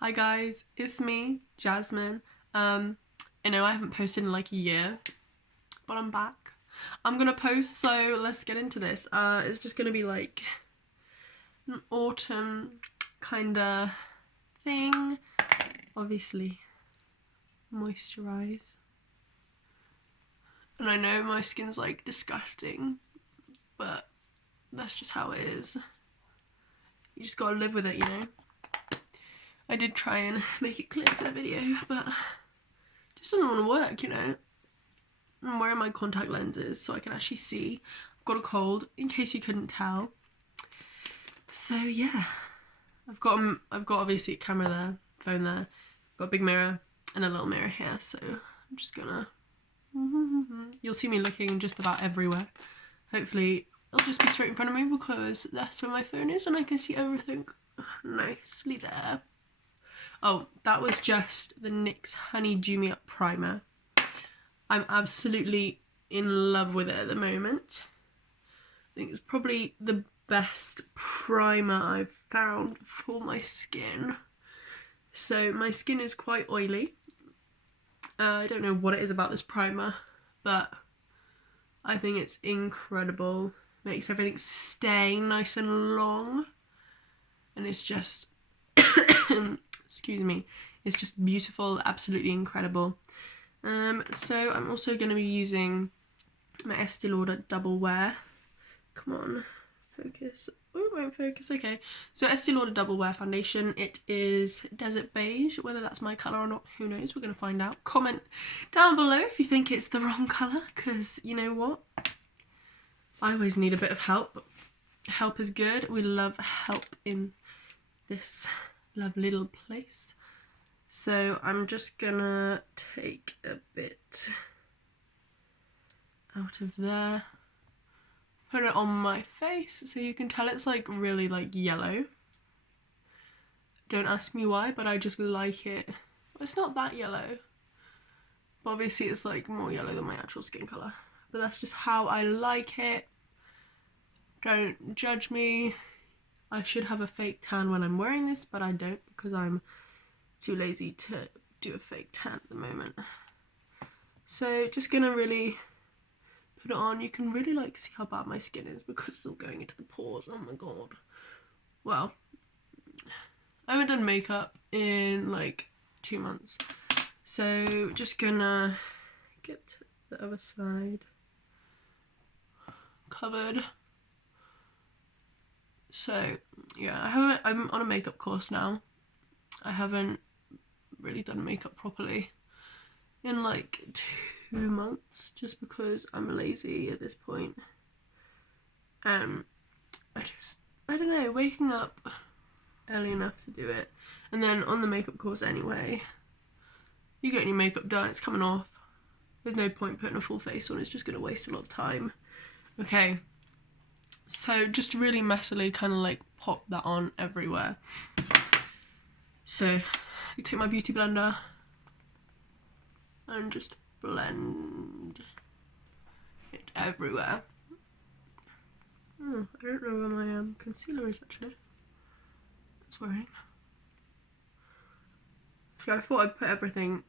Hi guys, it's me, Jasmine. I know I haven't posted in like a year, but I'm back. I'm gonna post, so let's get into this. It's just gonna be like an autumn kinda thing. Obviously, moisturize. And I know my skin's like disgusting, but that's just how it is. You just gotta live with it, you know? I did try and make it clear for the video, but it just doesn't want to work, you know? I'm wearing my contact lenses so I can actually see. I've got a cold, in case you couldn't tell. So yeah, I've got obviously a camera there, phone there, got a big mirror and a little mirror here, so I'm just gonna, you'll see me looking just about everywhere. Hopefully it'll just be straight in front of me because that's where my phone is and I can see everything nicely there. Oh, that was just the NYX Honey Dew Me Up primer. I'm absolutely in love with it at the moment. I think it's probably the best primer I've found for my skin. So my skin is quite oily. I don't know what it is about this primer, but I think it's incredible. Makes everything stay nice and long. And it's just, excuse me, it's just beautiful, absolutely incredible. So I'm also going to be using my Estee Lauder Double Wear. Come on, focus. Oh, it won't focus. Okay, so Estee Lauder Double Wear foundation. It is Desert Beige. Whether that's my colour or not, who knows? We're going to find out. Comment down below if you think it's the wrong colour, because you know what? I always need a bit of help. Help is good. We love help in this lovely little place. So I'm just gonna take a bit out of there, put it on my face so you can tell it's like really like yellow. Don't ask me why, but I just like it. Well, it's not that yellow, but obviously it's like more yellow than my actual skin colour, but that's just how I like it. Don't judge me. I should have a fake tan when I'm wearing this, but I don't because I'm too lazy to do a fake tan at the moment. So just gonna really put it on. You can really like see how bad my skin is because it's all going into the pores. Oh my god. Well, I haven't done makeup in like 2 months, so just gonna get the other side covered. So yeah, I'm on a makeup course now. I haven't really done makeup properly in like 2 months just because I'm lazy at this point. I don't know, waking up early enough to do it, and then on the makeup course anyway, you get your makeup done, it's coming off. There's no point putting a full face on, it's just gonna waste a lot of time. Okay, so just really messily kind of like pop that on everywhere. So you take my beauty blender and just blend it everywhere. Oh, I don't know where my concealer is actually. It's worrying. See, I thought I'd put everything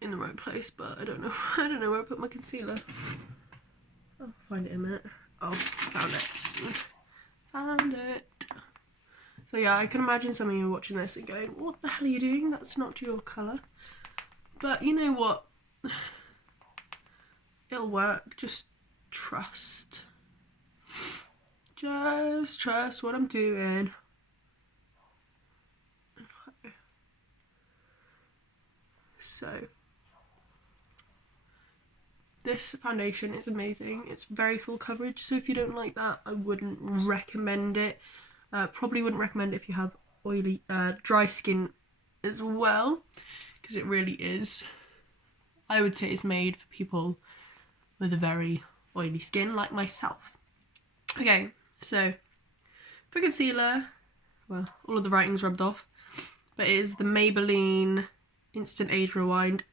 in the right place, but I don't know. I don't know where I put my concealer. I'll find it in a minute. Oh, found it. Found it. So yeah, I can imagine some of you watching this and going, what the hell are you doing? That's not your colour. But you know what? It'll work. Just trust. Just trust what I'm doing. Okay. So this foundation is amazing. It's very full coverage, so if you don't like that, I wouldn't recommend it. Probably wouldn't recommend it if you have oily, dry skin as well, because it really is. I would say it's made for people with a very oily skin like myself. Okay, so for concealer, well, all of the writing's rubbed off, but it is the Maybelline Instant Age Rewind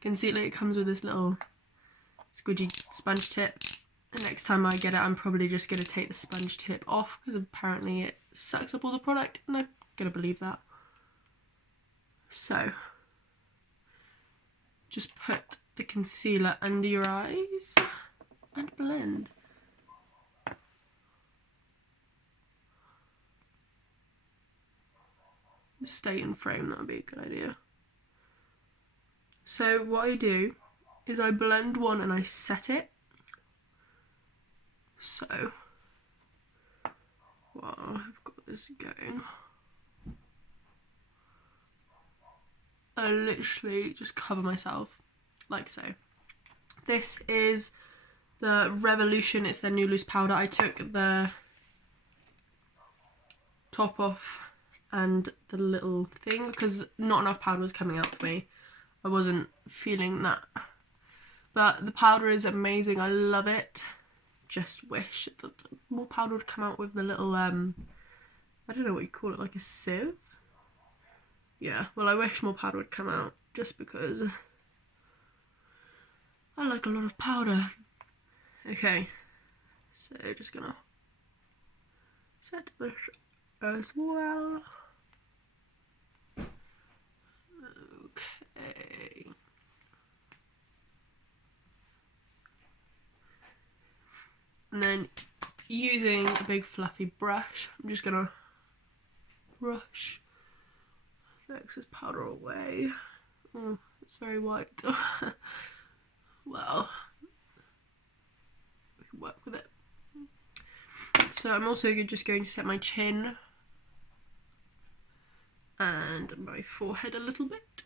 concealer. It comes with this little squidgy sponge tip, the next time I get it, I'm probably just going to take the sponge tip off because apparently it sucks up all the product, and I'm going to believe that. So, just put the concealer under your eyes and blend. Stay in frame, that would be a good idea. So what I do is I blend one and I set it. So while I've got this going, I literally just cover myself like so. This is the Revolution, it's their new loose powder. I took the top off and the little thing because not enough powder was coming out for me. I wasn't feeling that. But the powder is amazing, I love it. Just wish that more powder would come out with the little, I don't know what you call it, like a sieve? Yeah, well I wish more powder would come out just because I like a lot of powder. Okay, so just gonna set this as well. Okay. And then using a big fluffy brush, I'm just gonna brush the excess powder away. Oh, it's very white. Well, we can work with it. So I'm also just going to set my chin and my forehead a little bit.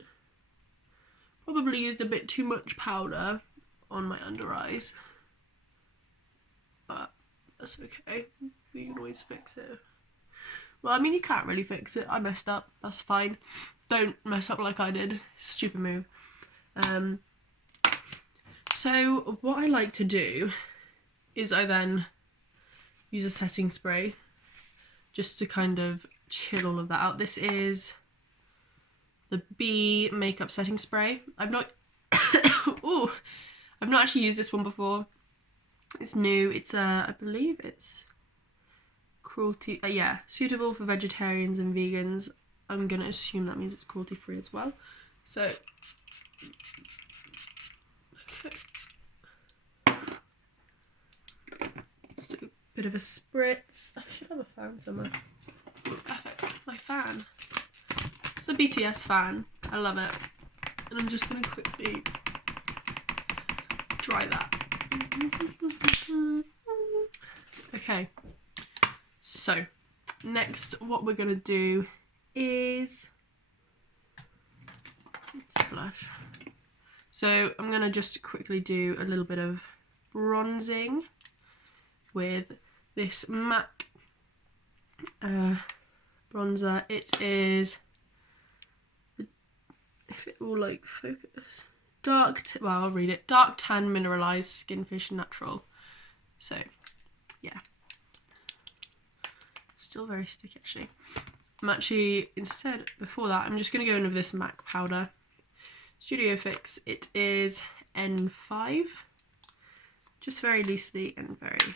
Probably used a bit too much powder on my under eyes, but that's okay. We can always fix it. Well, I mean, you can't really fix it. I messed up. That's fine. Don't mess up like I did. Stupid move. So what I like to do is I then use a setting spray just to kind of chill all of that out. This is the Bee makeup setting spray. I've not ooh, I've not actually used this one before. It's new. It's I believe it's cruelty, yeah, suitable for vegetarians and vegans. I'm gonna assume that means it's cruelty free as well. So okay. Let's do a bit of a spritz. I should have a fan somewhere. Perfect. My fan. It's a BTS fan. I love it. And I'm just gonna quickly dry that. Okay. So next what we're gonna do is it's blush. So I'm gonna just quickly do a little bit of bronzing with this MAC bronzer. It is, if it will like focus, well I'll read it, dark tan mineralized skinfish natural. So yeah, still very sticky actually. I'm actually, instead, before that, I'm just going to go in with this MAC powder. Studio Fix, it is N5. Just very loosely and very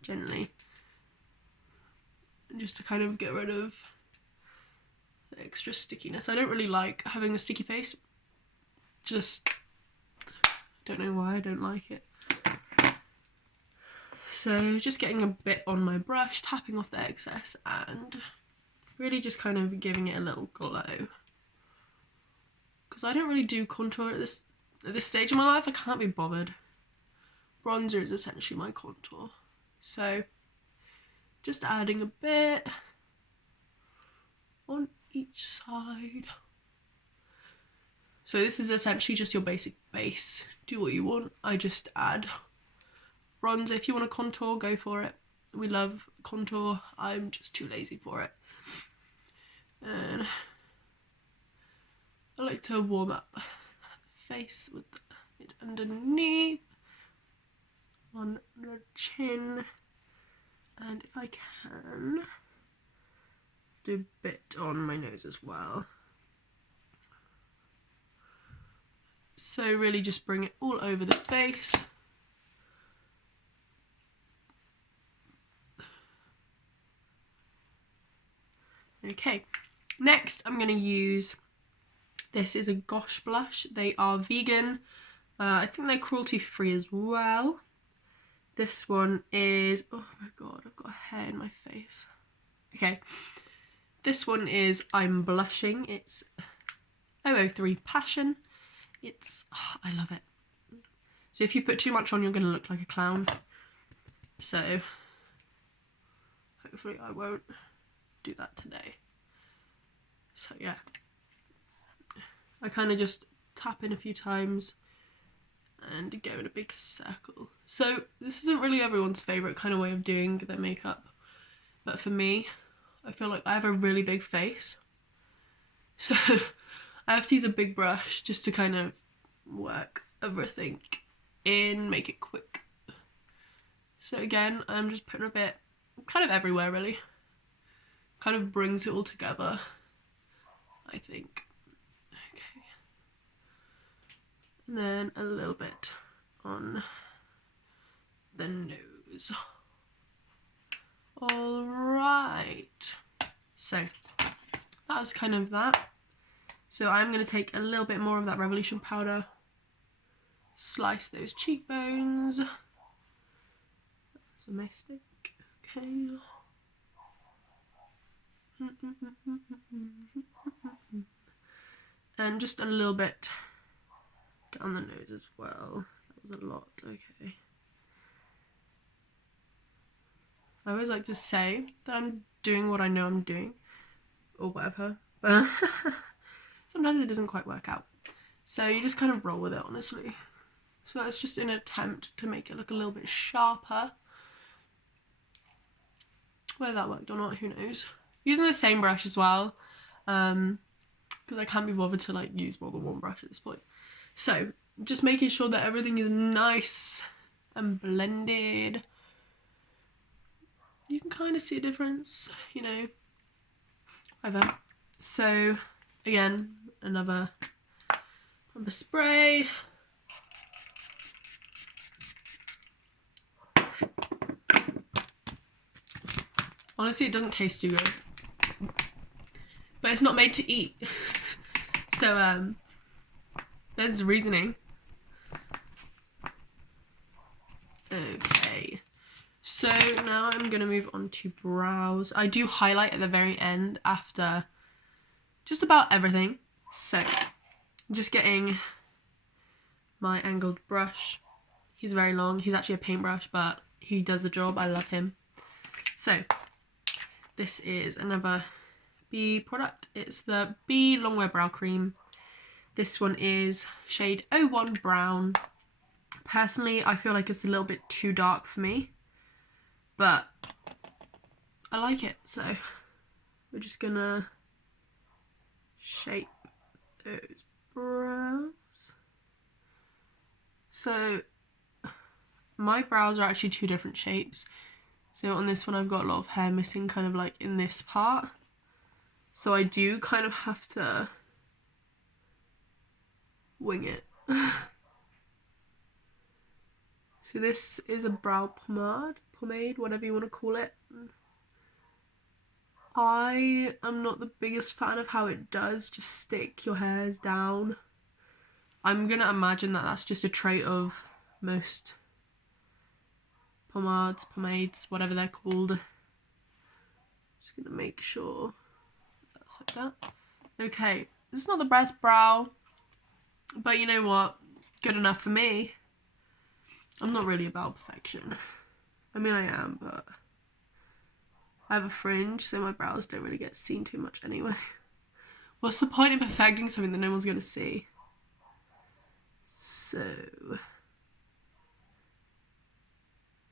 gently. Just to kind of get rid of the extra stickiness. I don't really like having a sticky face. Just, don't know why I don't like it. So just getting a bit on my brush, tapping off the excess and really just kind of giving it a little glow. Because I don't really do contour at this stage of my life. I can't be bothered. Bronzer is essentially my contour. So just adding a bit on each side. So this is essentially just your basic base. Do what you want. I just add bronzer. If you want to contour, go for it. We love contour. I'm just too lazy for it. And I like to warm up the face with it underneath, on the chin, and if I can, do a bit on my nose as well. So really just bring it all over the face. Okay, next I'm going to use, this is a Gosh blush. They are vegan. I think they're cruelty free as well. This one is, oh my god, I've got hair in my face. Okay, this one is I'm Blushing. It's 003 Passion. It's, oh, I love it. So if you put too much on, you're going to look like a clown. So hopefully I won't do that today. So yeah, I kind of just tap in a few times and go in a big circle. So this isn't really everyone's favourite kind of way of doing their makeup, but for me, I feel like I have a really big face, so I have to use a big brush just to kind of work everything in, make it quick. So again, I'm just putting a bit kind of everywhere really. Kind of brings it all together, I think. Okay. And then a little bit on the nose. Alright. So that was kind of that. So I'm going to take a little bit more of that Revolution powder, slice those cheekbones. That's a mistake. Okay. And just a little bit down the nose as well. That was a lot. Okay. I always like to say that I'm doing what I know I'm doing, or whatever, but sometimes it doesn't quite work out. So you just kind of roll with it, honestly. So it's just an attempt to make it look a little bit sharper. Whether that worked or not, who knows. Using the same brush as well, because I can't be bothered to like use more than one brush at this point. So just making sure that everything is nice and blended. You can kind of see a difference, you know, whatever. So again, another spray. Honestly, it doesn't taste too good, but it's not made to eat. So there's the reasoning. Okay, so now I'm gonna move on to brows. I do highlight at the very end after just about everything. So I'm just getting my angled brush. He's very long. He's actually a paintbrush, but he does the job. I love him. So this is another B product. It's the B Longwear Brow Cream. This one is shade 01 Brown. Personally, I feel like it's a little bit too dark for me, but I like it. So we're just gonna shape those brows. So my brows are actually two different shapes. So on this one I've got a lot of hair missing kind of like in this part. So I do kind of have to wing it. So this is a brow pomade, whatever you want to call it. I am not the biggest fan of how it does just stick your hairs down. I'm gonna imagine that that's just a trait of most pomades, whatever they're called. Just gonna make sure that's like that. Okay, this is not the best brow, but you know what? Good enough for me. I'm not really about perfection. I mean, I am, but I have a fringe, so my brows don't really get seen too much anyway. What's the point in perfecting something that no one's gonna see? So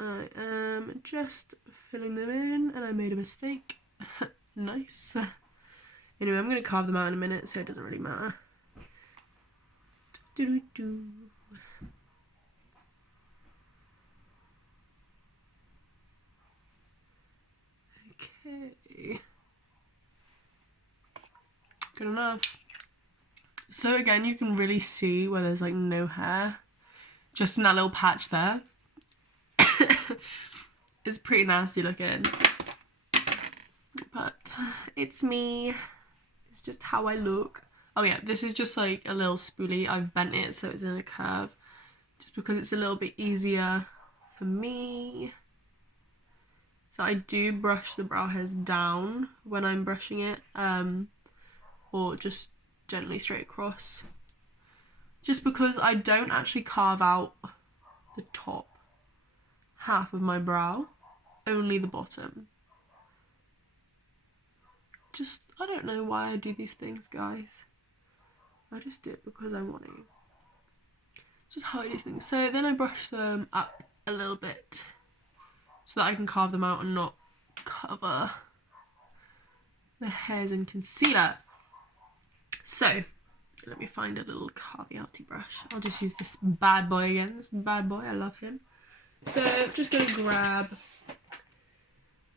I am just filling them in, and I made a mistake. Nice. Anyway, I'm gonna carve them out in a minute, so it doesn't really matter. Do-do-do. Okay. Good enough. So again, you can really see where there's like no hair, just in that little patch there. It's pretty nasty looking, but but it's me. It's just how I look. Oh yeah, this is just like a little spoolie. I've bent it so it's in a curve, just because it's a little bit easier for me. So I do brush the brow hairs down when I'm brushing it, or just gently straight across. Just because I don't actually carve out the top half of my brow, only the bottom. Just, I don't know why I do these things, guys. I just do it because I want to. Just how I do things. So then I brush them up a little bit so that I can carve them out and not cover the hairs in concealer. So let me find a little carvy outy brush. I'll just use this bad boy again. This bad boy, I love him. So I'm just going to grab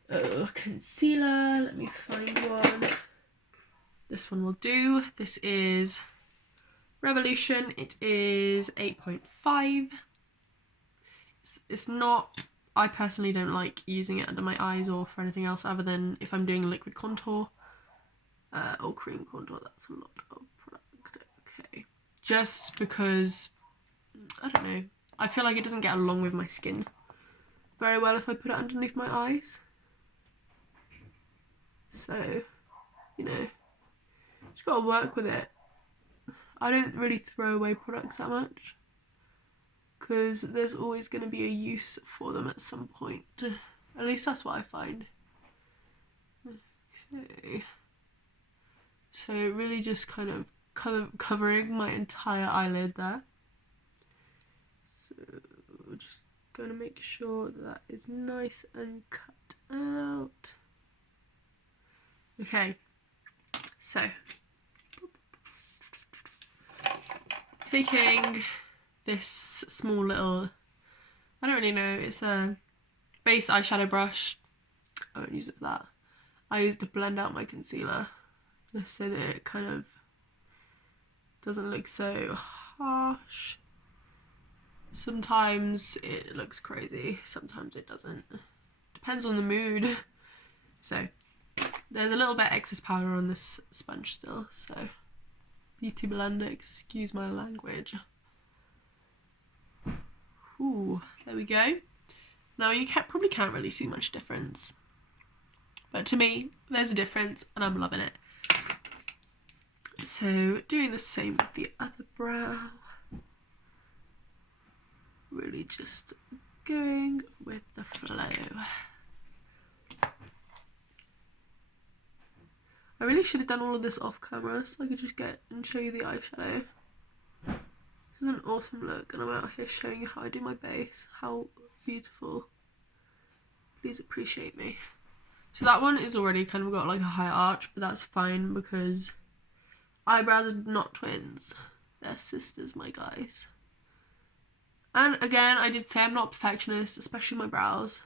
a concealer. Let me find one. This one will do. This is Revolution. It is 8.5. It's not, I personally don't like using it under my eyes or for anything else other than if I'm doing liquid contour or cream contour. That's a lot of product. Okay. Just because, I don't know, I feel like it doesn't get along with my skin very well if I put it underneath my eyes. So, you know, just gotta work with it. I don't really throw away products that much because there's always going to be a use for them at some point. At least that's what I find. Okay. So really just kind of covering my entire eyelid there. So we're just going to make sure that is nice and cut out. Okay, so taking this small little, I don't really know, it's a base eyeshadow brush. I won't use it for that. I use to blend out my concealer just so that it kind of doesn't look so harsh. Sometimes it looks crazy, sometimes it doesn't. Depends on the mood. So there's a little bit excess powder on this sponge still, so beauty blender, excuse my language. Ooh, there we go. Now you probably can't really see much difference, but to me there's a difference and I'm loving it. So doing the same with the other brow, really just going with the flow. I really should have done all of this off camera so I could just get and show you the eyeshadow. This is an awesome look and I'm out here showing you how I do my base. How beautiful. Please appreciate me. So that one is already kind of got like a high arch, but that's fine because eyebrows are not twins. They're sisters, my guys. And again, I did say I'm not a perfectionist, especially my brows.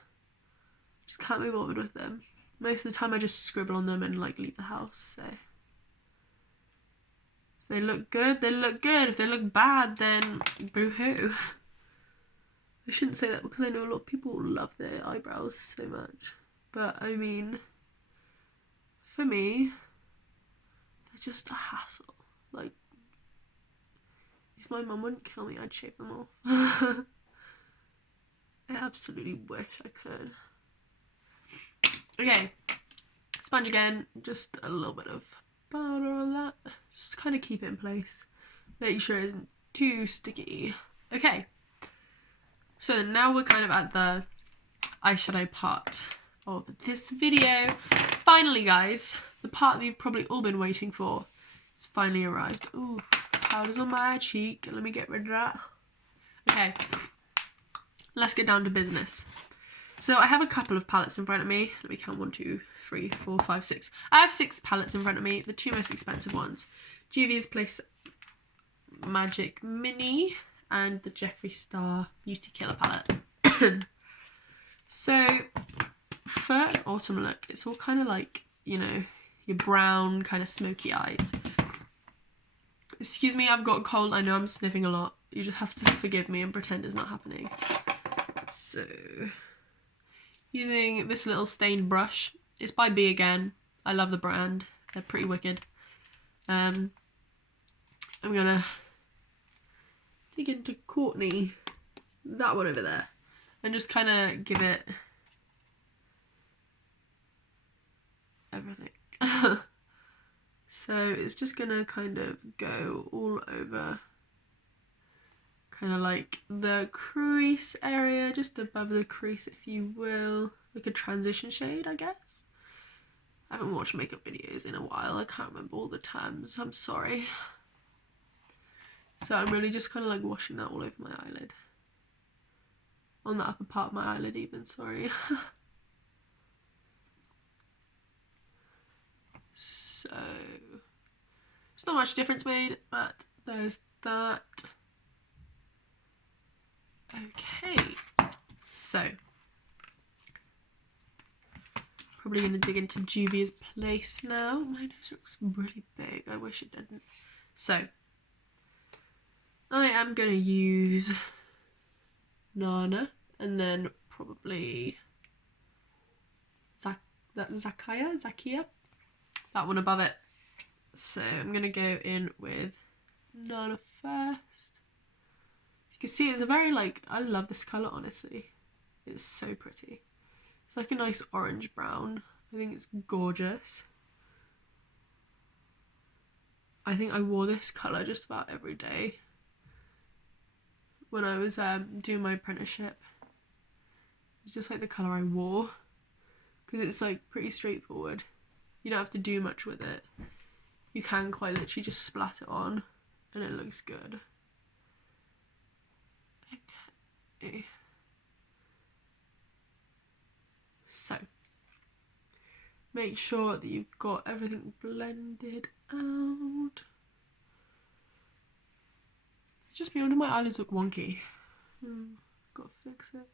Just can't be bothered with them. Most of the time I just scribble on them and like leave the house, so. If they look good, they look good. If they look bad, then boo-hoo. I shouldn't say that because I know a lot of people love their eyebrows so much. But I mean, for me, they're just a hassle. Like, if my mum wouldn't kill me, I'd shave them off. I absolutely wish I could. Okay, sponge again, just a little bit of powder on that, just to kind of keep it in place, making sure it isn't too sticky. Okay, so now we're kind of at the eyeshadow part of this video. Finally, guys, the part that you've probably all been waiting for has finally arrived. Ooh, powder's on my cheek, let me get rid of that. Okay, let's get down to business. So I have a couple of palettes in front of me. Let me count 1, 2, 3, 4, 5, 6. I have 6 palettes in front of me, the 2 most expensive ones. Juvia's Place Magic Mini and the Jeffree Star Beauty Killer palette. So for an autumn look, it's all kind of like, you know, your brown kind of smoky eyes. Excuse me, I've got a cold. I know I'm sniffing a lot. You just have to forgive me and pretend it's not happening. So using this little stained brush, it's by B again. I love the brand. They're pretty wicked. I'm gonna dig into Courtney, that one over there, and just kind of give it everything. So it's just gonna kind of go all over, kind of like the crease area, just above the crease, if you will, like a transition shade, I guess. I haven't watched makeup videos in a while. I can't remember all the terms. I'm sorry. So I'm really just kind of like washing that all over my eyelid. On the upper part of my eyelid even, sorry. So, it's not much difference made, but there's that. Okay, so probably gonna dig into Juvia's Place now. My nose looks really big. I wish it didn't. So, I am gonna use Nana and then probably Zakia, that one above it. So I'm gonna go in with Nana first. You can see it's a very like, I love this colour honestly. It's so pretty. It's like a nice orange brown. I think it's gorgeous. I think I wore this colour just about every day when I was doing my apprenticeship. It's just like the colour I wore, because it's like pretty straightforward. You don't have to do much with it. You can quite literally just splat it on and it looks good. Okay. So, make sure that you've got everything blended out. It's just me, under my eyelids look wonky. Gotta fix it.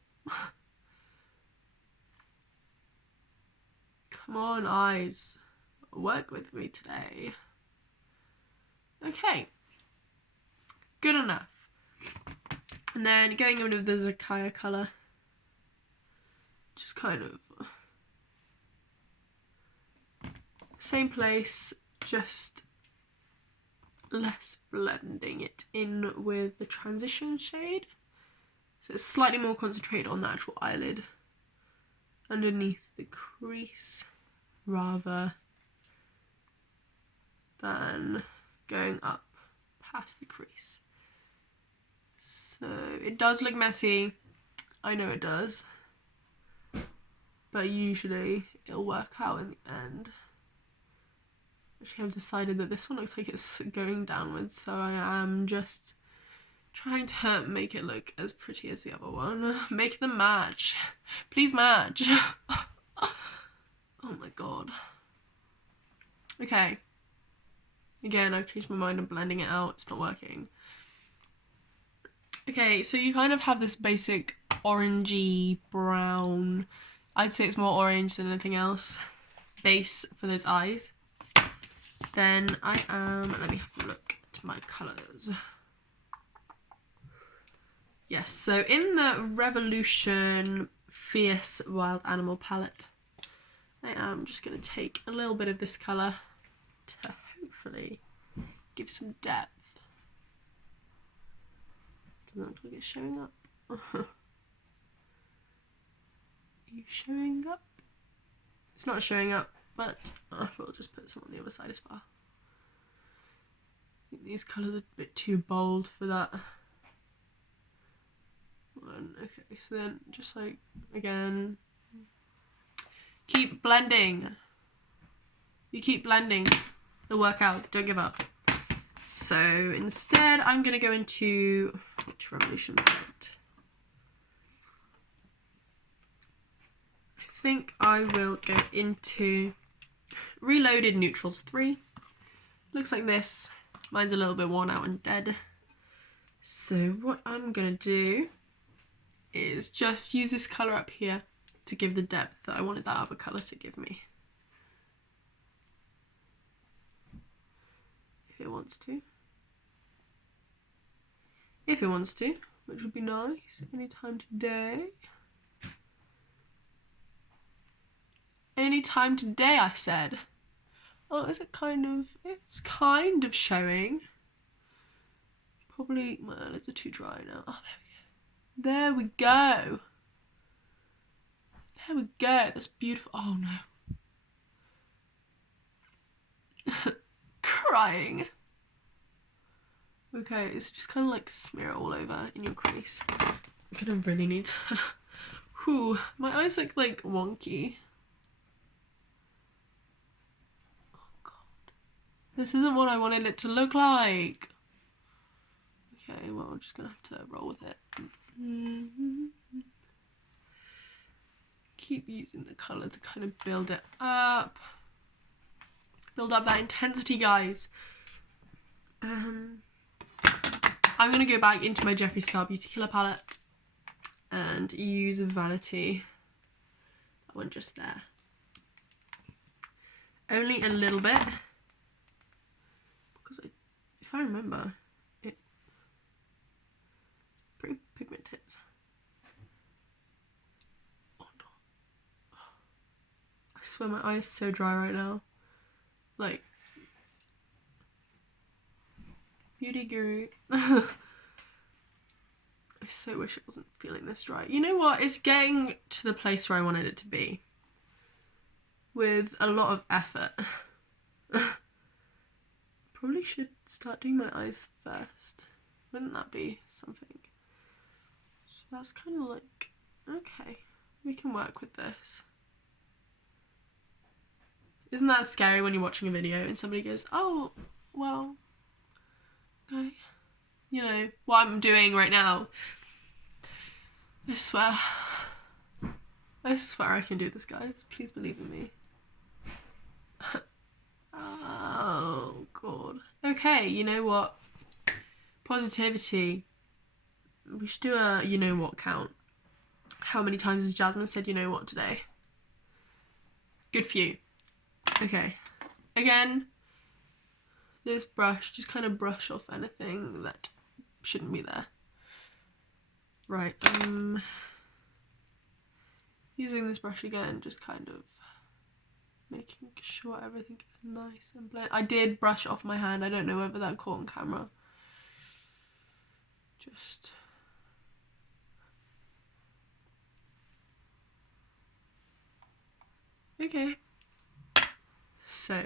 Come on, eyes. Work with me today. Okay. Good enough. And then going in with the Zakia colour. Just kind of same place, just less blending it in with the transition shade. So it's slightly more concentrated on the actual eyelid underneath the crease rather than going up past the crease. So it does look messy, I know it does, but usually it'll work out in the end. Actually, I've decided that this one looks like it's going downwards, so I am just trying to make it look as pretty as the other one. Make them match. Please match. Oh my god. Okay. Again, I've changed my mind. I'm blending it out. It's not working. Okay, so you kind of have this basic orangey brown, I'd say it's more orange than anything else, base for those eyes. Then I am, let me have a look at my colours. Yes, so in the Revolution Fierce Wild Animal palette, I am just going to take a little bit of this colour to hopefully give some depth. Doesn't look like it's showing up. Are you showing up? It's not showing up, but we'll just put some on the other side as well. I think these colours are a bit too bold for that one. Okay, so then just like, again, keep blending. You keep blending. It'll work out. Don't give up. So instead, I'm going to go into which Revolution palette? I think I will go into Reloaded Neutrals 3. Looks like this. Mine's a little bit worn out and dead. So what I'm going to do is just use this colour up here to give the depth that I wanted that other colour to give me. If it wants to. If it wants to, which would be nice. Anytime today. Anytime today, I said. Oh, is it kind of? It's kind of showing. Probably my eyelids are too dry now. Oh, there we go. There we go. That's beautiful. Oh no. Crying. Okay, so just kind of like smear it all over in your crease. I'm gonna really need to. Whew, my eyes look like wonky. Oh god. This isn't what I wanted it to look like. Okay, well, I'm just gonna have to roll with it. Keep using the colour to kind of build it up. Build up that intensity, guys. I'm gonna go back into my Jeffree Star Beauty Killer palette and use Vanity. That one just there. Only a little bit, because if I remember, it's pretty pigmented. Oh no. I swear my eye is so dry right now. Like, beauty guru. I so wish it wasn't feeling this dry. You know what? It's getting to the place where I wanted it to be. With a lot of effort. Probably should start doing my eyes first. Wouldn't that be something? So that's kind of like, okay, we can work with this. Isn't that scary when you're watching a video and somebody goes, oh, well, okay. You know, what I'm doing right now. I swear I can do this, guys. Please believe in me. Oh, God. Okay, you know what? Positivity. We should do a you know what count. How many times has Jasmine said you know what today? Good for you. Okay. Again, this brush, just kind of brush off anything that shouldn't be there. Right, using this brush again, just kind of making sure everything is nice and blended. I did brush off my hand. I don't know whether that caught on camera. Just okay. So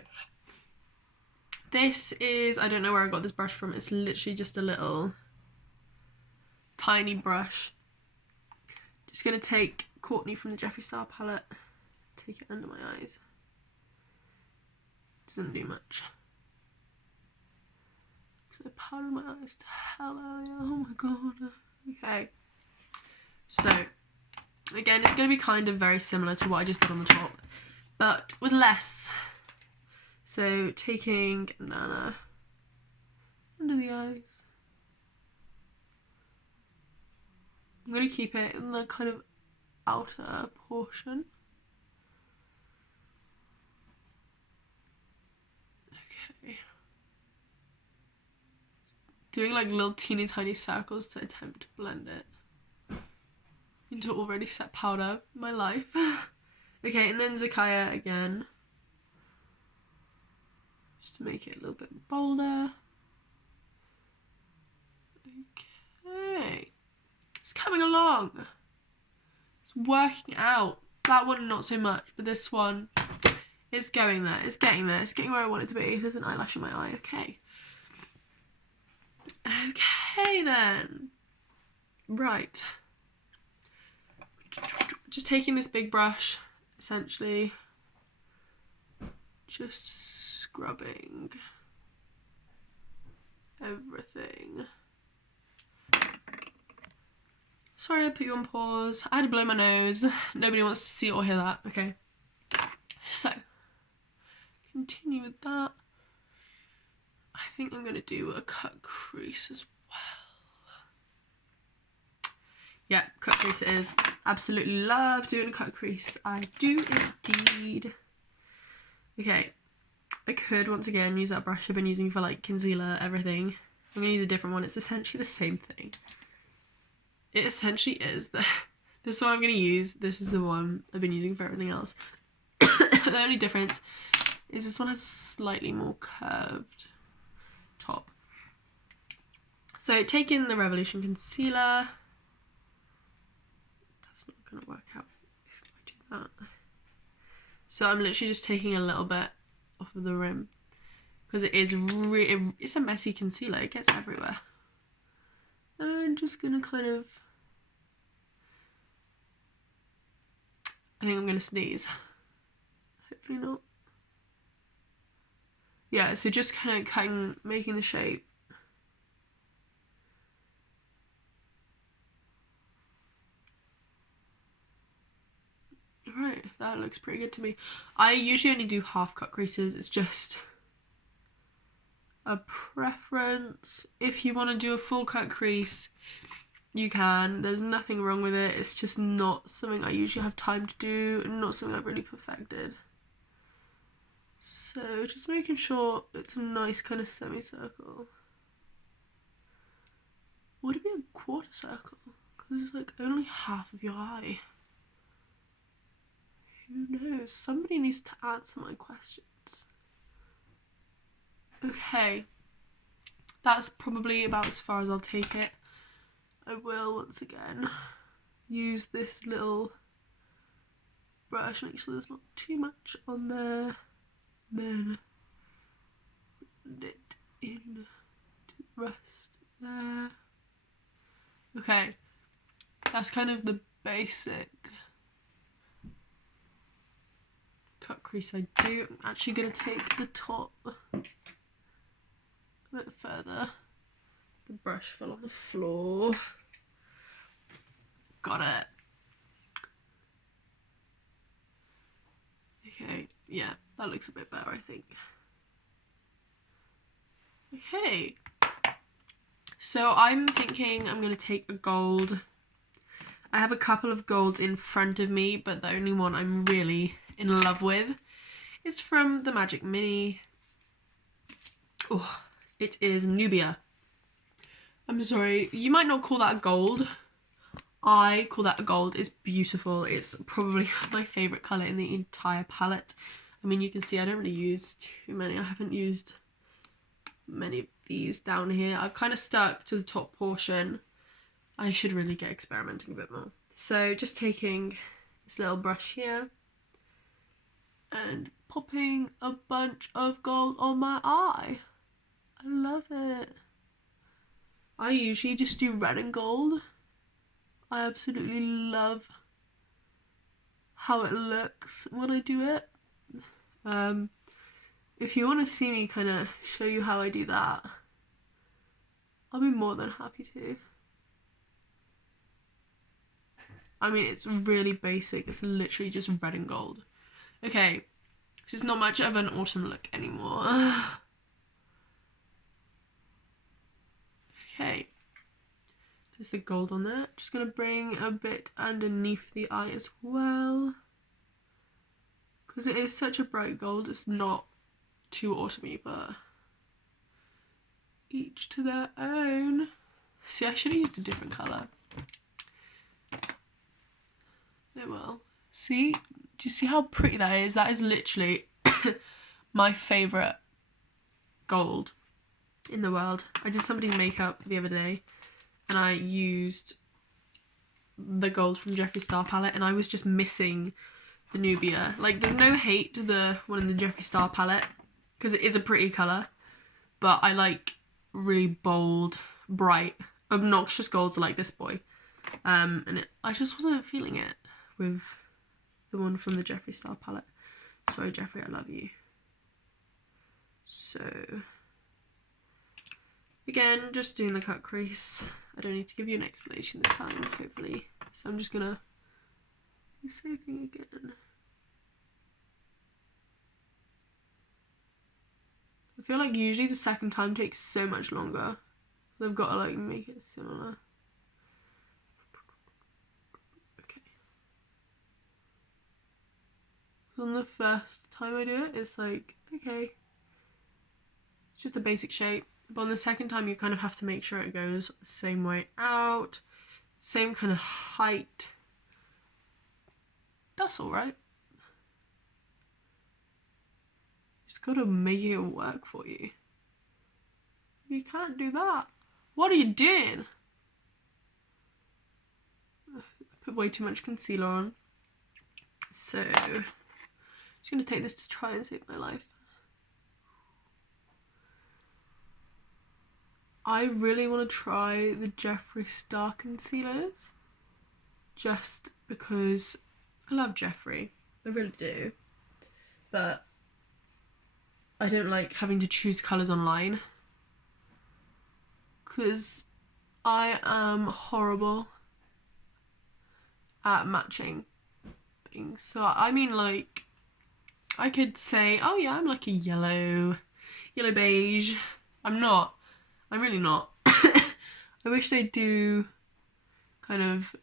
this is, I don't know where I got this brush from. It's literally just a little tiny brush. Just gonna take Courtney from the Jeffree Star palette, take it under my eyes. Doesn't do much. Because I powdered my eyes to hell earlier. Oh my god. Okay. So, again, it's going to be kind of very similar to what I just did on the top, but with less. So, taking Nana under the eyes. I'm going to keep it in the kind of outer portion. Okay. Doing like little teeny tiny circles to attempt to blend it into already set powder. My life. Okay, and then Zakaya again. Just to make it a little bit bolder. Okay. It's coming along. It's working out. That one not so much, but this one is going there. It's getting there. It's getting where I want it to be. There's an eyelash in my eye. Okay. Okay then. Right. Just taking this big brush, essentially. Just scrubbing everything. Sorry I put you on pause. I had to blow my nose. Nobody wants to see or hear that. Okay. So, continue with that. I think I'm going to do a cut crease as well. Yeah, cut crease it is. Absolutely love doing a cut crease. I do indeed. Okay. I could, once again, use that brush I've been using for, like, concealer, everything. I'm going to use a different one. It's essentially the same thing. It essentially is. This is what I'm going to use. This is the one I've been using for everything else. The only difference is this one has a slightly more curved top. So taking the Revolution concealer, that's not going to work out if I do that. So I'm literally just taking a little bit off of the rim because it is it's a messy concealer, it gets everywhere. And I'm just going to kind of, I think I'm going to sneeze. Hopefully not. Yeah, so just kind of making the shape. Right, that looks pretty good to me. I usually only do half cut creases. It's just a preference. If you want to do a full cut crease, you can. There's nothing wrong with it. It's just not something I usually have time to do and not something I've really perfected. So just making sure it's a nice kind of semicircle. Would it be a quarter circle? Because it's like only half of your eye. Who knows? Somebody needs to answer my questions. Okay. That's probably about as far as I'll take it. I will, once again, use this little brush, make sure there's not too much on there. Then blend it in to the rest there. Okay. That's kind of the basic cut crease I do. I'm actually going to take the top a bit further. The brush fell on the floor. Got it. Okay, yeah, that looks a bit better, I think. Okay. So I'm thinking I'm going to take a gold. I have a couple of golds in front of me, but the only one I'm really in love with is from the Magic Mini. Oh, it is Nubia. I'm sorry, you might not call that a gold. I call that a gold. It's beautiful. It's probably my favourite colour in the entire palette. I mean, you can see I don't really use too many. I haven't used many of these down here. I've kind of stuck to the top portion. I should really get experimenting a bit more. So just taking this little brush here and popping a bunch of gold on my eye. I love it. I usually just do red and gold. I absolutely love how it looks when I do it. If you want to see me kind of show you how I do that, I'll be more than happy to. I mean, it's really basic. It's literally just red and gold. Okay, this is not much of an autumn look anymore. Okay, there's the gold on there. Just gonna bring a bit underneath the eye as well. Because it is such a bright gold, it's not too autumny, but each to their own. See, I should have used a different colour. It will. See? Do you see how pretty that is? That is literally my favourite gold in the world. I did somebody's makeup the other day and I used the gold from Jeffree Star palette and I was just missing the Nubia. Like, there's no hate to the one in the Jeffree Star palette because it is a pretty colour, but I like really bold, bright, obnoxious golds like this boy. And I just wasn't feeling it with the one from the Jeffree Star palette. Sorry, Jeffree, I love you. So, again, just doing the cut crease. I don't need to give you an explanation this time, hopefully. So I'm just gonna do the same thing again. I feel like usually the second time takes so much longer. I've got to like make it similar. Okay. So on the first time I do it, it's like, okay, it's just a basic shape. But on the second time, you kind of have to make sure it goes the same way out, same kind of height. That's all right. Just gotta make it work for you. You can't do that. What are you doing? I put way too much concealer on. So, I'm just gonna take this to try and save my life. I really want to try the Jeffree Star concealers. Just because I love Jeffree. I really do. But I don't like having to choose colours online. Because I am horrible at matching things. So I mean, like, I could say, oh yeah, I'm like a yellow beige. I'm not. I'm really not. I wish they'd do kind of,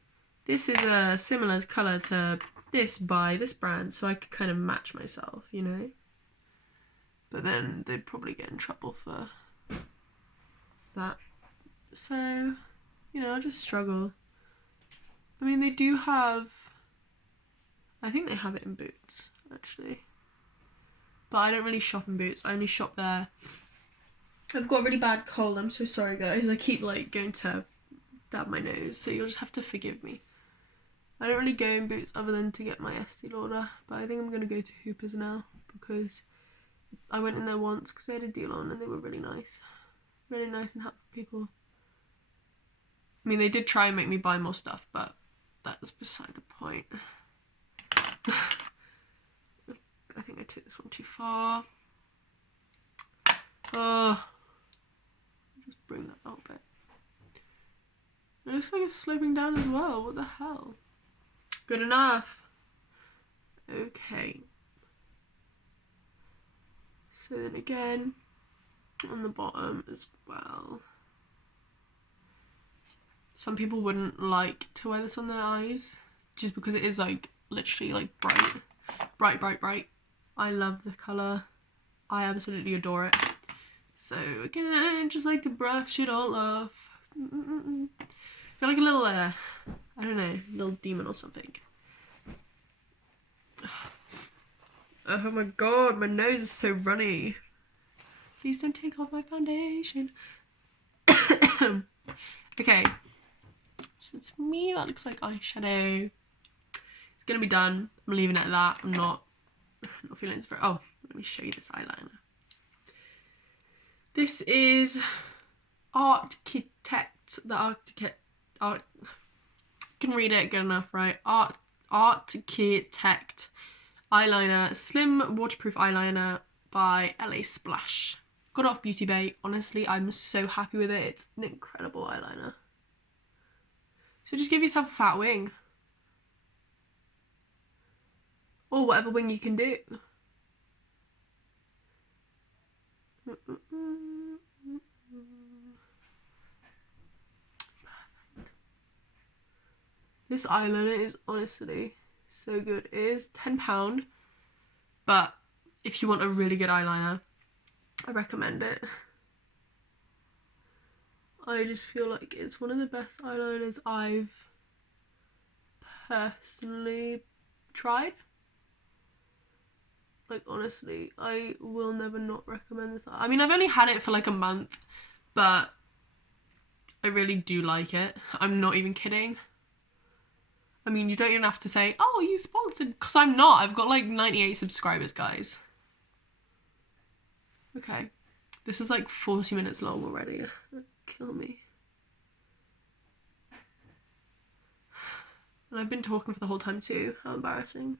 this is a similar colour to this by this brand, so I could kind of match myself, you know? But then they'd probably get in trouble for that. So, you know, I just struggle. I mean, they do have, I think they have it in Boots, actually. But I don't really shop in Boots. I only shop there. I've got a really bad cold. I'm so sorry, guys. I keep, like, going to dab my nose, so you'll just have to forgive me. I don't really go in Boots other than to get my Estee Lauder, but I think I'm going to go to Hooper's now, because I went in there once because they had a deal on and they were really nice. Really nice and helpful people. I mean, they did try and make me buy more stuff, but that's beside the point. I think I took this one too far. Oh, just bring that out a bit. It looks like it's sloping down as well. What the hell? Good enough. Okay. So then again, on the bottom as well. Some people wouldn't like to wear this on their eyes, just because it is like literally like bright. I love the colour. I absolutely adore it. So again, just like to brush it all off. I feel like a little, I don't know, little demon or something. Oh my god, my nose is so runny. Please don't take off my foundation. Okay, so it's me. That looks like eyeshadow. It's gonna be done. I'm leaving it at that. I'm not feeling it. Oh, let me show you this eyeliner. This is Architect. You can read it good enough, right? Architect eyeliner, slim waterproof eyeliner by LA Splash. Got it off Beauty Bay. Honestly, I'm so happy with it. It's an incredible eyeliner. So just give yourself a fat wing. Or whatever wing you can do. This eyeliner is honestly so good. It is £10, but if you want a really good eyeliner, I recommend it. I just feel like it's one of the best eyeliners I've personally tried. Like, honestly, I will never not recommend this. I mean, I've only had it for like a month, but I really do like it. I'm not even kidding. I mean, you don't even have to say, oh, you sponsored, because I'm not. I've got like 98 subscribers, guys. Okay. This is like 40 minutes long already. Kill me. And I've been talking for the whole time too. How embarrassing.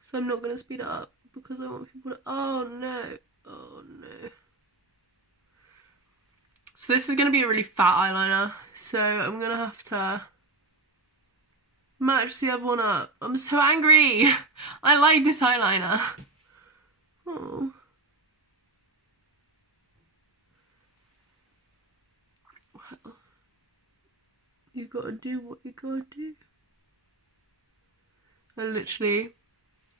So I'm not going to speed it up because I want people to... Oh no. Oh no. So this is going to be a really fat eyeliner. So I'm going to have to match the other one up. I'm so angry. I like this eyeliner. Oh. Well, you gotta do what you gotta do. I literally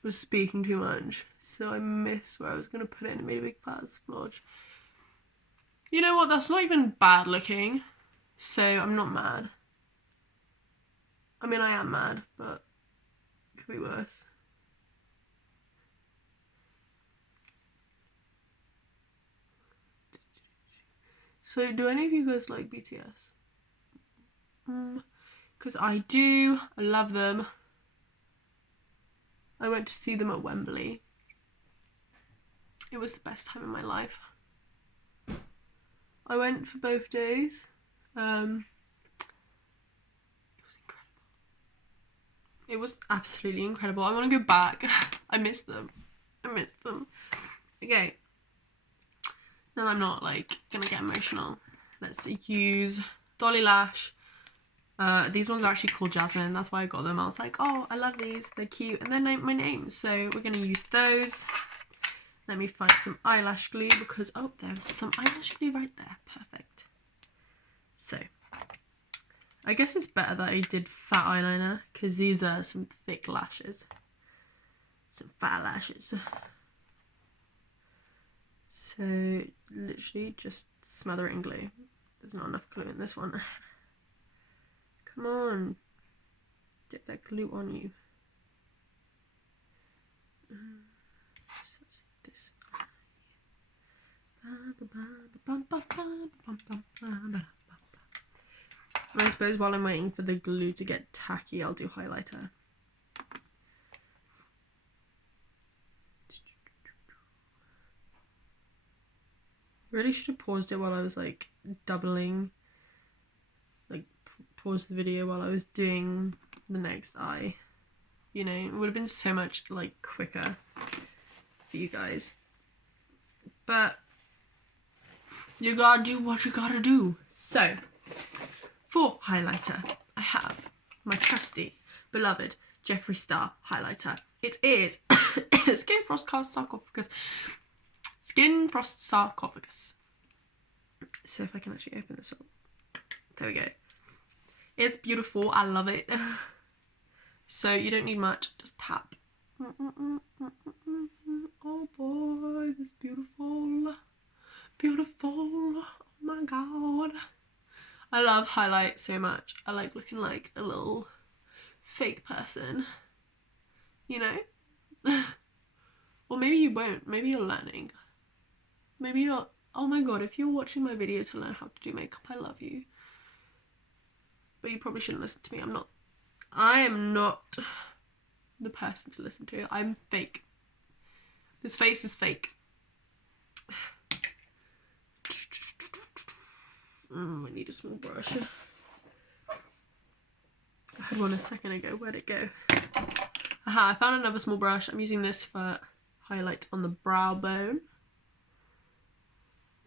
was speaking too much, so I missed where I was gonna put it and it made a big fat splodge. You know what, that's not even bad looking, so I'm not mad. I mean, I am mad, but it could be worse. So do any of you guys like BTS? Because I do. I love them. I went to see them at Wembley. It was the best time of my life. I went for both days. It was incredible. It was absolutely incredible. I want to go back. I miss them. Okay. Now I'm not like gonna get emotional. Let's use Dolly Lash. These ones are actually called Jasmine. That's why I got them. I was like, oh, I love these. They're cute. And they're my name. So we're gonna use those. Let me find some eyelash glue because, oh, there's some eyelash glue right there. Perfect. So, I guess it's better that I did fat eyeliner because these are some thick lashes. Some fat lashes. So, literally just smother it in glue. There's not enough glue in this one. Come on. Dip that glue on you. This. I suppose while I'm waiting for the glue to get tacky, I'll do highlighter. Really should have paused it while I was like doubling, like pause the video while I was doing the next eye. You know, it would have been so much like quicker for you guys. But you gotta do what you gotta do. So, for highlighter, I have my trusty, beloved Jeffree Star highlighter. It is Skin Frost Sarcophagus. Skin Frost Sarcophagus. So if I can actually open this up. There we go. It's beautiful. I love it. So you don't need much. Just tap. Oh boy, this beautiful. Beautiful. Oh my god. I love highlight so much. I like looking like a little fake person. You know? Or maybe you won't. Maybe you're learning. Maybe you're... Oh my god, if you're watching my video to learn how to do makeup, I love you. But you probably shouldn't listen to me. I am not the person to listen to. I'm fake. This face is fake. I need a small brush. I had one a second ago. Where'd it go? Aha, I found another small brush. I'm using this for highlight on the brow bone.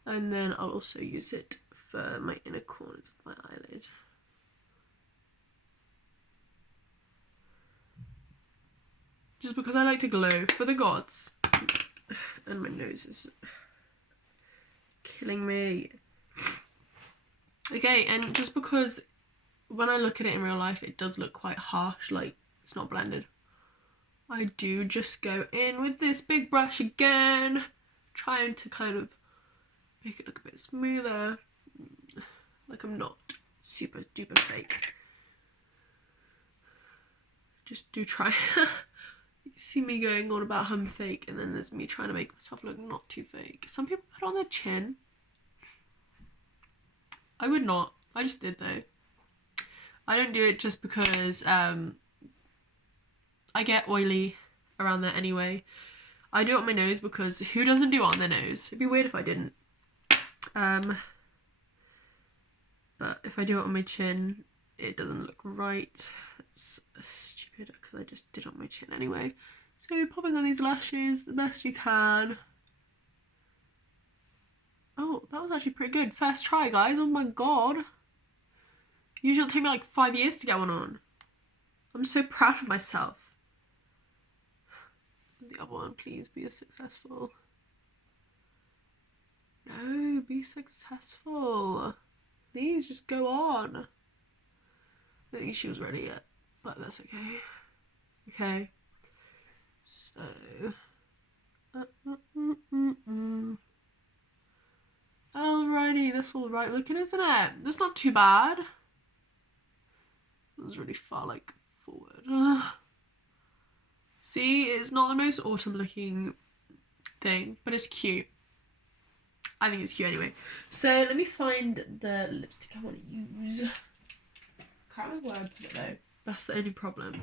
And then I'll also use it for my inner corners of my eyelid. Just because I like to glow for the gods. And my nose is killing me. Okay, and just because when I look at it in real life, it does look quite harsh, like it's not blended. I do just go in with this big brush again, trying to kind of make it look a bit smoother, like I'm not super duper fake. Just do try. You see me going on about how I'm fake, and then there's me trying to make myself look not too fake. Some people put it on their chin. I would not. I just did though. I don't do it just because I get oily around there anyway. I do it on my nose because who doesn't do it on their nose? It'd be weird if I didn't. But if I do it on my chin, it doesn't look right. It's stupid because I just did it on my chin anyway. So popping on these lashes the best you can. Oh, that was actually pretty good. First try, guys. Oh my god. Usually it'll take me like 5 years to get one on. I'm so proud of myself. The other one, please be successful. No, be successful. Please, just go on. I don't think she was ready yet, but that's okay. Okay. So... Alrighty, that's alright looking, isn't it? That's not too bad. It was really far, like, forward. See, it's not the most autumn looking thing, but it's cute. I think it's cute anyway. So let me find the lipstick I want to use. Can't remember where I put it though. That's the only problem.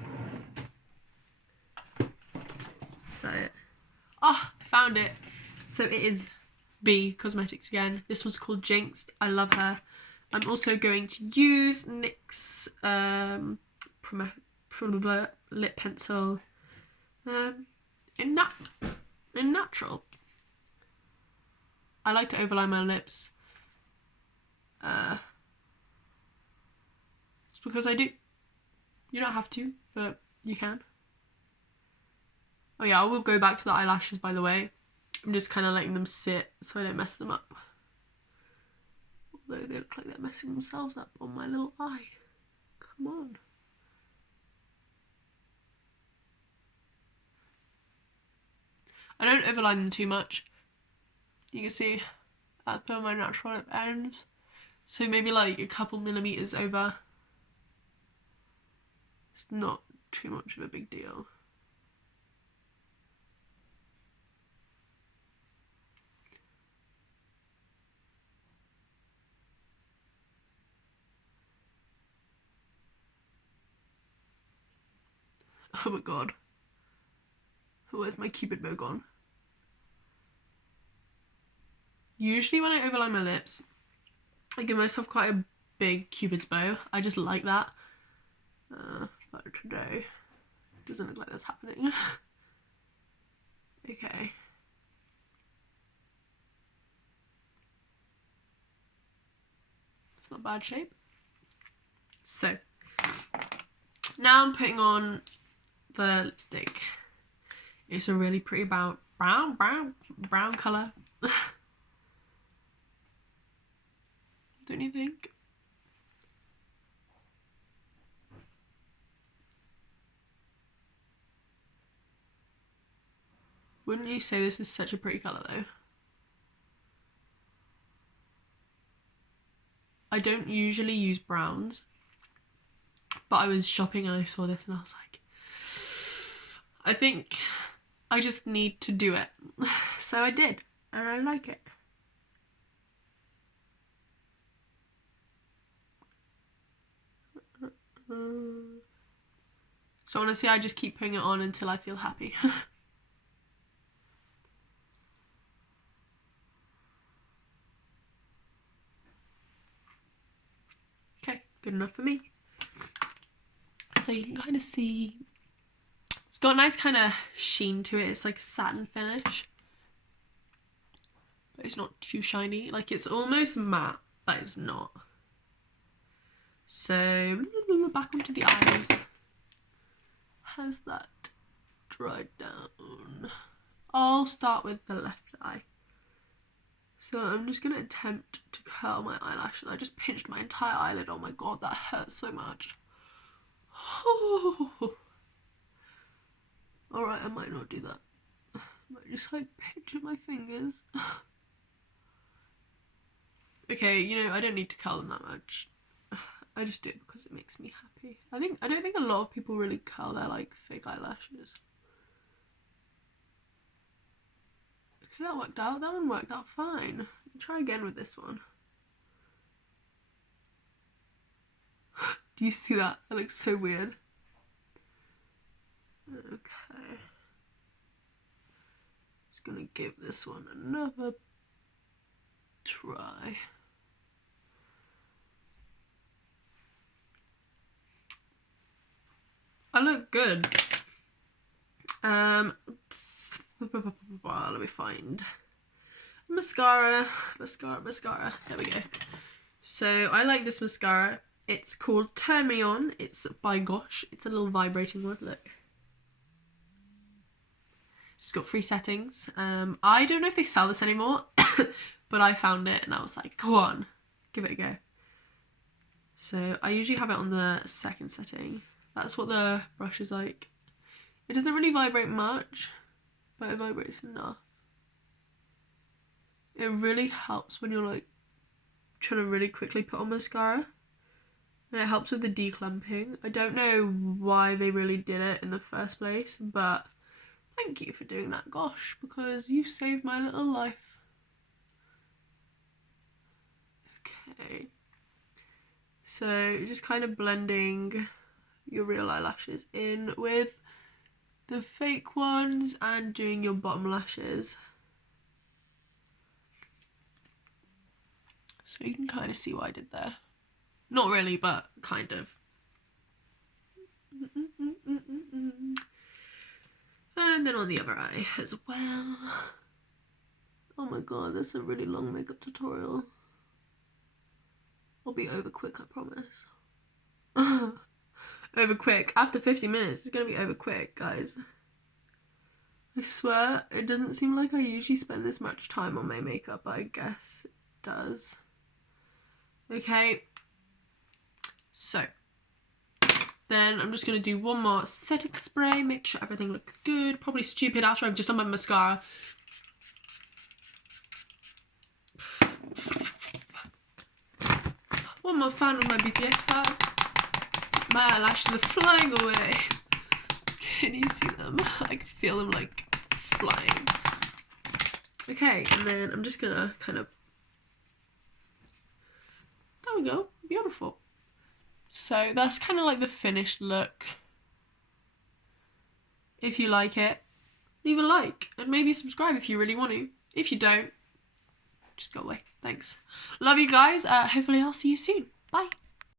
So, I found it. So it is B Cosmetics again. This one's called Jinxed. I love her. I'm also going to use NYX lip pencil in natural. I like to overline my lips. It's because I do. You don't have to, but you can. Oh yeah, I will go back to the eyelashes, by the way. I'm just kind of letting them sit so I don't mess them up. Although they look like they're messing themselves up on my little eye. Come on. I don't overline them too much. You can see that's where my natural lip ends. So maybe like a couple millimeters over. It's not too much of a big deal. Oh my god. Where's my Cupid bow gone? Usually when I overline my lips, I give myself quite a big Cupid's bow. I just like that. But today, it doesn't look like that's happening. Okay. It's not bad shape. So, now I'm putting on the lipstick. It's a really pretty brown colour. Don't you think? Wouldn't you say this is such a pretty colour though? I don't usually use browns, but I was shopping and I saw this and I was like, I think I just need to do it. So I did, and I like it. So honestly, I just keep putting it on until I feel happy. Okay, good enough for me. So you can kind of see it's got a nice kind of sheen to it. It's like satin finish, but it's not too shiny. Like it's almost matte, but it's not. So back onto the eyes. Has that dried down? I'll start with the left eye. So I'm just gonna attempt to curl my eyelash, and I just pinched my entire eyelid. Oh my god, that hurts so much. Alright, I might not do that. I might just like pinch at my fingers. Okay, you know, I don't need to curl them that much. I just do it because it makes me happy. I don't think a lot of people really curl their like fake eyelashes. Okay, that worked out. That one worked out fine. Try again with this one. Do you see that? That looks so weird. Okay. Just gonna give this one another try. I look good. Let me find mascara. There we go. So I like this mascara. It's called Autunm-y On. It's by Gosh. It's a little vibrating one. Look. It's got 3 settings. I don't know if they sell this anymore, but I found it and I was like, go on, give it a go. So I usually have it on the 2nd setting. That's what the brush is like. It doesn't really vibrate much, but it vibrates enough. It really helps when you're like trying to really quickly put on mascara. And it helps with the declumping. I don't know why they really did it in the first place, but thank you for doing that, Gosh, because you saved my little life. Okay. So just kind of blending your real eyelashes in with the fake ones and doing your bottom lashes. So you can kind of see what I did there. Not really, but kind of. And then on the other eye as well. Oh my god, that's a really long makeup tutorial. I'll be over quick, I promise. Over quick. After 50 minutes, it's gonna be over quick, guys. I swear, it doesn't seem like I usually spend this much time on my makeup, but I guess it does. Okay. So, then I'm just gonna do one more setting spray, make sure everything looks good. Probably stupid after I've just done my mascara. One more fan of my BTS fan. My eyelashes are flying away. Can you see them? I can feel them like flying. Okay, and then I'm just gonna kind of, there we go, beautiful. So that's kind of like the finished look. If you like it, leave a like and maybe subscribe if you really want to. If you don't, just go away. Thanks. Love you guys. Hopefully I'll see you soon. Bye.